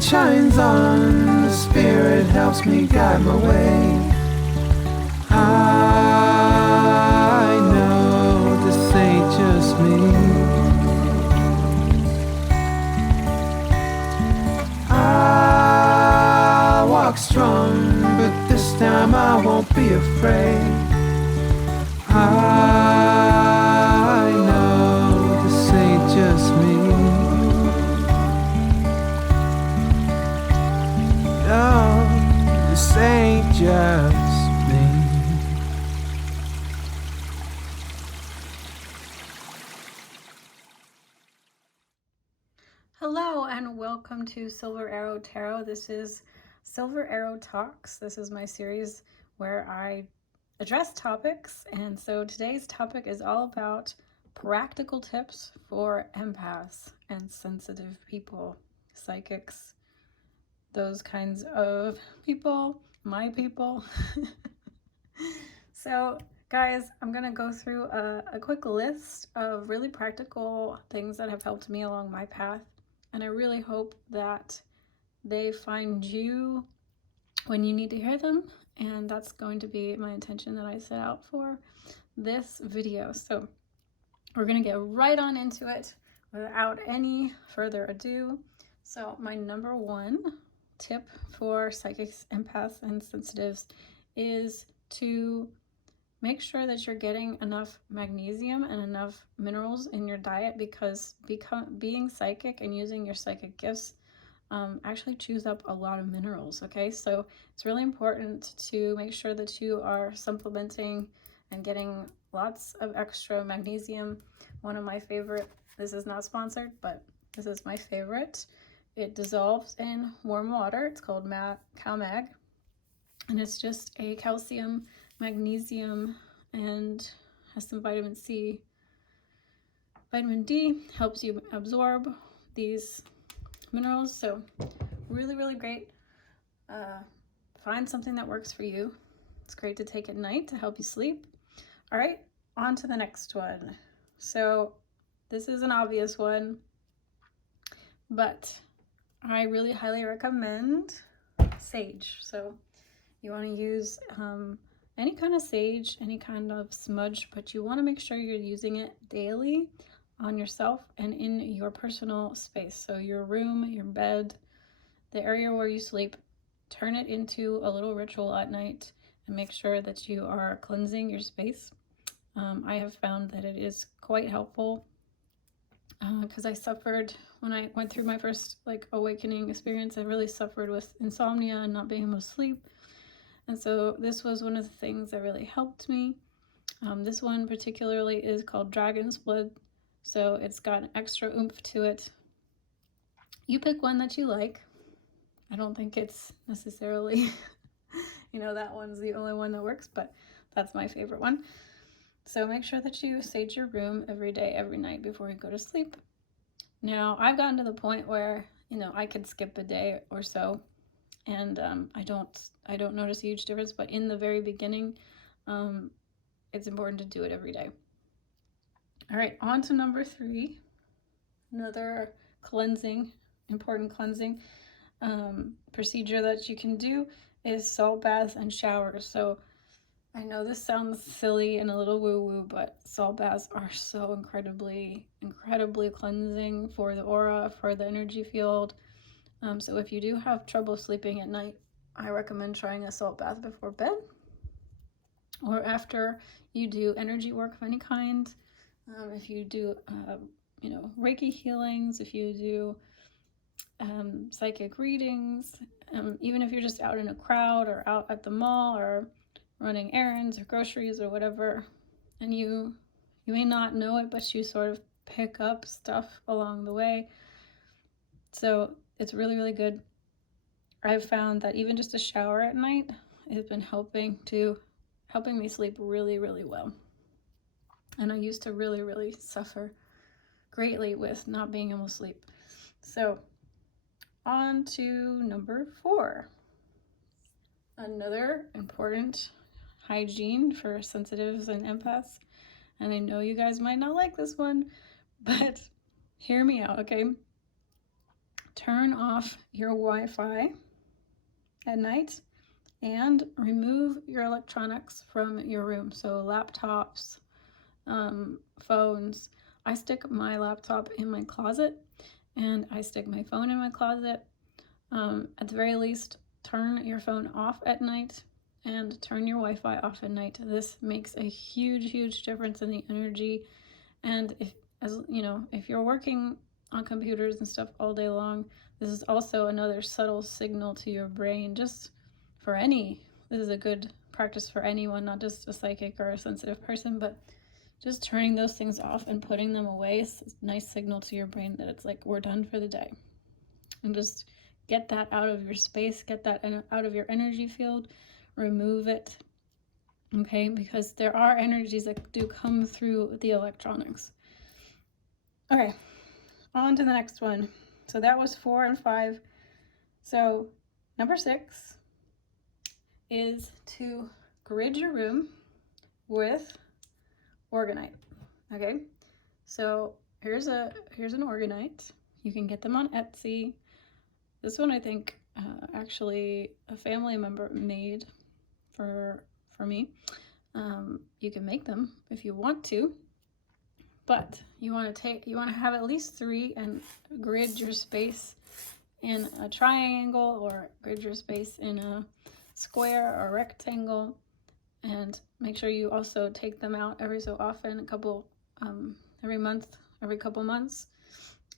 light shines on, the Spirit helps me guide my way. I know this ain't just me. I walk strong, but this time I won't be afraid. I know this ain't just me. No, this ain't just me. Hello and welcome to Silver Arrow Tarot. This is Silver Arrow Talks. This is my series where I address topics, and so today's topic is all about practical tips for empaths and sensitive people, psychics, those kinds of people, my people. So guys, I'm gonna go through a quick list of really practical things that have helped me along my path, and I really hope that they find you when you need to hear them, and that's going to be my intention that I set out for this video. So we're gonna get right on into it without any further ado. So my number one tip for psychics, empaths, and sensitives is to make sure that you're getting enough magnesium and enough minerals in your diet, because being psychic and using your psychic gifts actually chews up a lot of minerals, okay? So it's really important to make sure that you are supplementing and getting lots of extra magnesium. One of my favorite, this is not sponsored, but this is my favorite. It dissolves in warm water. It's called Calmag, and it's just a calcium, magnesium, and has some vitamin C. Vitamin D helps you absorb these minerals, so really, really great. Find something that works for you. It's great to take at night to help you sleep. All right, on to the next one. So this is an obvious one, but I really highly recommend sage. So you want to use any kind of sage, any kind of smudge, but you want to make sure you're using it daily on yourself and in your personal space. So your room, your bed, the area where you sleep, turn it into a little ritual at night and make sure that you are cleansing your space. I have found that it is quite helpful because I suffered when I went through my first awakening experience. I really suffered with insomnia and not being able to sleep. And so this was one of the things that really helped me. This one particularly is called Dragon's Blood. So it's got an extra oomph to it. You pick one that you like. I don't think it's necessarily, that one's the only one that works, but that's my favorite one. So make sure that you sage your room every day, every night before you go to sleep. Now, I've gotten to the point where, I could skip a day or so, and I don't notice a huge difference, but in the very beginning, it's important to do it every day. All right, on to number 3. Another important cleansing procedure that you can do is salt baths and showers. So I know this sounds silly and a little woo-woo, but salt baths are so incredibly cleansing for the aura, for the energy field. So if you do have trouble sleeping at night, I recommend trying a salt bath before bed or after you do energy work of any kind. If you do, Reiki healings, if you do psychic readings, even if you're just out in a crowd or out at the mall or running errands or groceries or whatever, and you may not know it, but you sort of pick up stuff along the way. So it's really, really good. I've found that even just a shower at night has been helping me sleep really, really well. And I used to really, really suffer greatly with not being able to sleep. So on to number 4. Another important hygiene for sensitives and empaths. And I know you guys might not like this one, but hear me out, okay? turn off your Wi-Fi at night and remove your electronics from your room. So laptops, phones. I stick my laptop in my closet and I stick my phone in my closet. At the very least, turn your phone off at night and turn your Wi-Fi off at night. This makes a huge difference in the energy. And if you're working on computers and stuff all day long, this is also another subtle signal to your brain. This is a good practice for anyone, not just a psychic or a sensitive person, but just turning those things off and putting them away is a nice signal to your brain that it's like, we're done for the day. And just get that out of your space, get that out of your energy field, remove it, okay? Because there are energies that do come through the electronics. Okay, on to the next one. So that was 4 and 5. So number 6 is to grid your room with organite. Okay, so here's an organite. You can get them on Etsy. This one I think actually a family member made for me. You can make them if you want to, but you want to have at least 3 and grid your space in a triangle or grid your space in a square or rectangle, and make sure you also take them out every so often, every month, every couple months,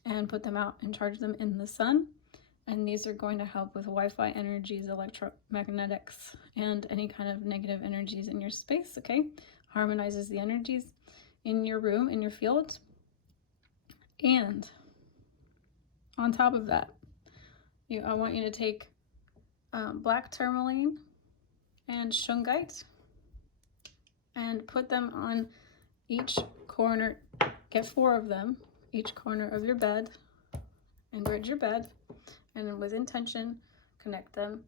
and put them out and charge them in the sun. And these are going to help with Wi-Fi energies, electromagnetics, and any kind of negative energies in your space, okay? Harmonizes the energies in your room, in your field. And on top of that, I want you to take black tourmaline and shungite and put them on each corner. Get 4 of them, each corner of your bed, and grid your bed, and with intention, connect them.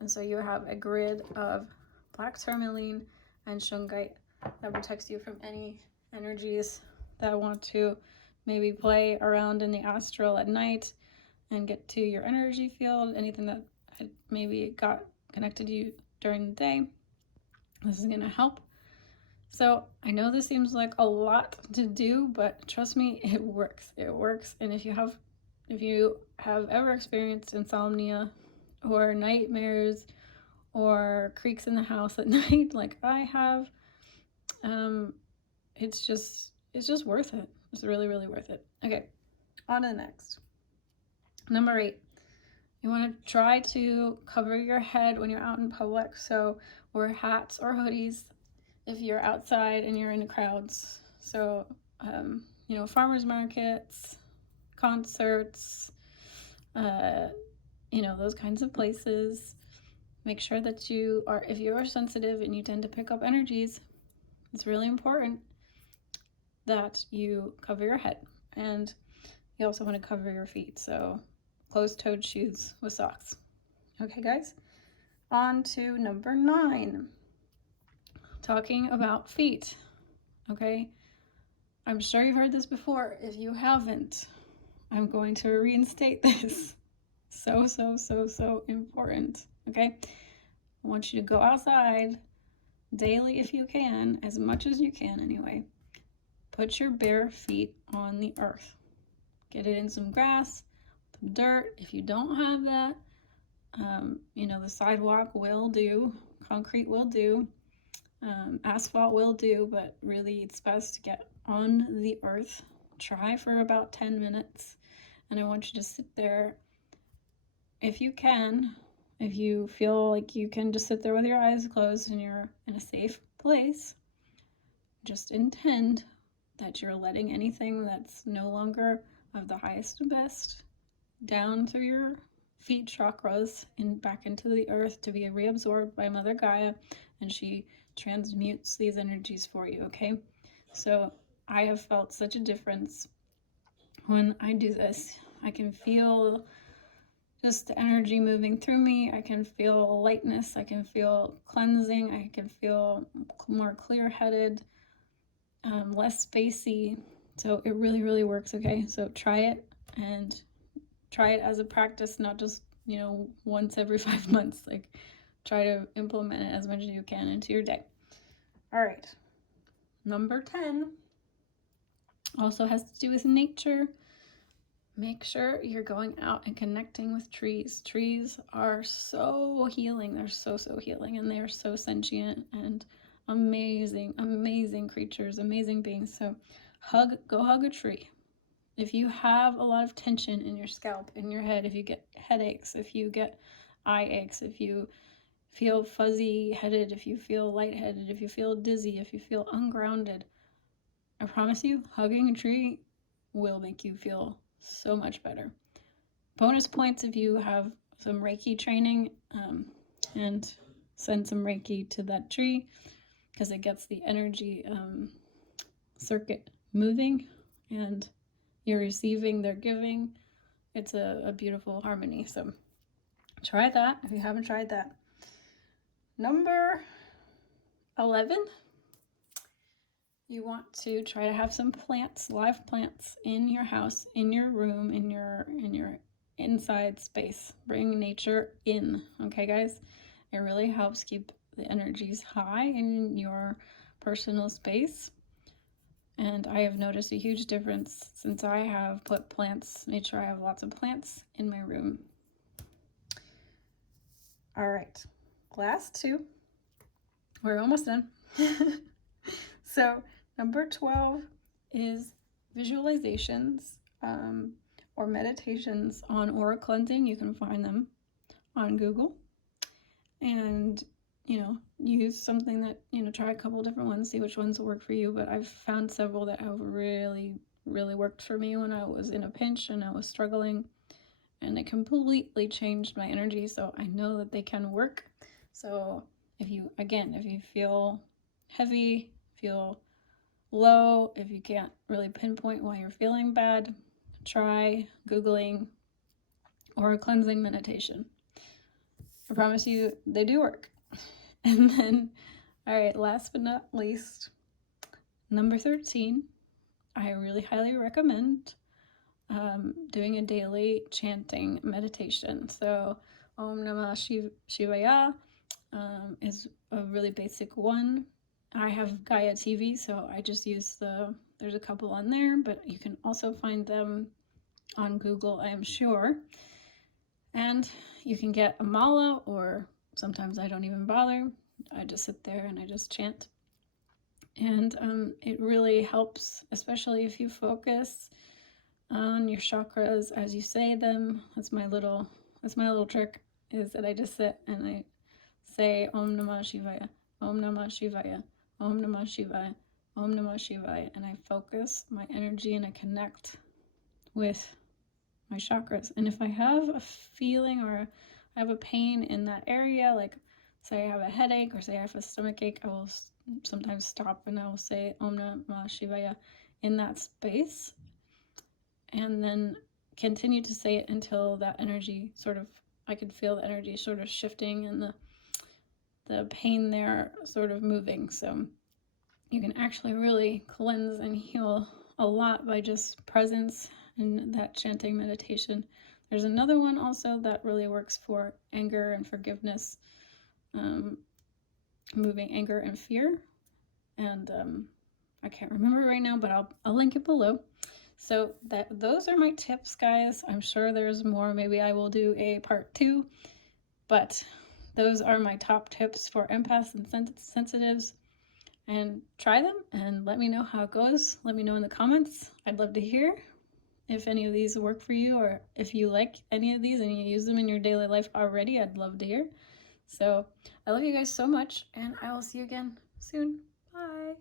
And so you have a grid of black tourmaline and shungite that protects you from any energies that want to maybe play around in the astral at night and get to your energy field, anything that maybe got connected to you during the day. This is going to help. So I know this seems like a lot to do, but trust me, it works. It works. And if you have ever experienced insomnia or nightmares or creaks in the house at night like I have, it's just worth it. It's really worth it. Okay, on to the next. Number 8, you want to try to cover your head when you're out in public. So wear hats or hoodies if you're outside and you're in crowds. So, farmers markets, concerts, those kinds of places. Make sure that if you are sensitive and you tend to pick up energies, it's really important that you cover your head. And you also want to cover your feet. So closed-toed shoes with socks. Okay, guys? On to number 9. Talking about feet. Okay? I'm sure you've heard this before. If you haven't, I'm going to reinstate this. So important. Okay? I want you to go outside daily if you can, as much as you can anyway. Put your bare feet on the earth. Get it in some grass, some dirt. If you don't have that, the sidewalk will do, concrete will do, asphalt will do, but really it's best to get on the earth. Try for about 10 minutes, and I want you to sit there if you can. If you feel like you can just sit there with your eyes closed and you're in a safe place, just intend that you're letting anything that's no longer of the highest and best down through your feet chakras and back into the earth to be reabsorbed by Mother Gaia, and she transmutes these energies for you, okay? So I have felt such a difference when I do this. I can feel just the energy moving through me. I can feel lightness. I can feel cleansing. I can feel more clear-headed, less spacey. So it really works, okay? So try it and try it as a practice, not just, you know, once every 5 months. Like, try to implement it as much as you can into your day. All right. Number 10 also has to do with nature. Make sure you're going out and connecting with trees. Trees are so healing. They're so healing, and they are so sentient and amazing, amazing creatures, amazing beings. So go hug a tree. If you have a lot of tension in your scalp, in your head, if you get headaches, if you get eye aches, if you feel fuzzy headed, if you feel lightheaded, if you feel dizzy, if you feel ungrounded, I promise you, hugging a tree will make you feel so much better. Bonus points if you have some Reiki training, and send some Reiki to that tree, because it gets the energy circuit moving, and you're receiving, they're giving. It's a beautiful harmony. So try that if you haven't tried that. Number 11, you want to try to have some plants, live plants in your house, in your room, in your inside space. Bring nature in, okay guys? It really helps keep the energies high in your personal space. And I have noticed a huge difference since I have put plants, made sure I have lots of plants in my room. All right, last 2. We're almost done. So number 12 is visualizations or meditations on aura cleansing. You can find them on Google. And, you know, use something that, you know, try a couple different ones, see which ones will work for you. But I've found several that have really worked for me when I was in a pinch and I was struggling. And it completely changed my energy. So I know that they can work. So if you feel heavy, feel low, if you can't really pinpoint why you're feeling bad, try Googling aura cleansing meditation. I promise you, they do work. And then, all right, last but not least, number 13, I really highly recommend doing a daily chanting meditation. So Om Namah Shivaya is a really basic one. I have Gaia TV, so I just use there's a couple on there, but you can also find them on Google, I am sure. And you can get a mala, or sometimes I don't even bother. I just sit there and I just chant. And it really helps, especially if you focus on your chakras as you say them. That's my little trick, is that I just sit and I say Om Namah Shivaya, Om Namah Shivaya, Om Namah Shivaya, Om Namah Shivaya, and I focus my energy and I connect with my chakras. And if I have a feeling or I have a pain in that area, like say I have a headache or say I have a stomach ache, I will sometimes stop and I will say Om Namah Shivaya in that space, and then continue to say it until that energy I could feel the energy sort of shifting and the pain there sort of moving. So you can actually really cleanse and heal a lot by just presence and that chanting meditation. There's another one also that really works for anger and forgiveness, moving anger and fear. And I can't remember right now, but I'll link it below. So those are my tips, guys. I'm sure there's more. Maybe I will do a part 2, but those are my top tips for empaths and sensitives. And try them and let me know how it goes. Let me know in the comments. I'd love to hear if any of these work for you, or if you like any of these and you use them in your daily life already. I'd love to hear. So I love you guys so much, and I will see you again soon. Bye.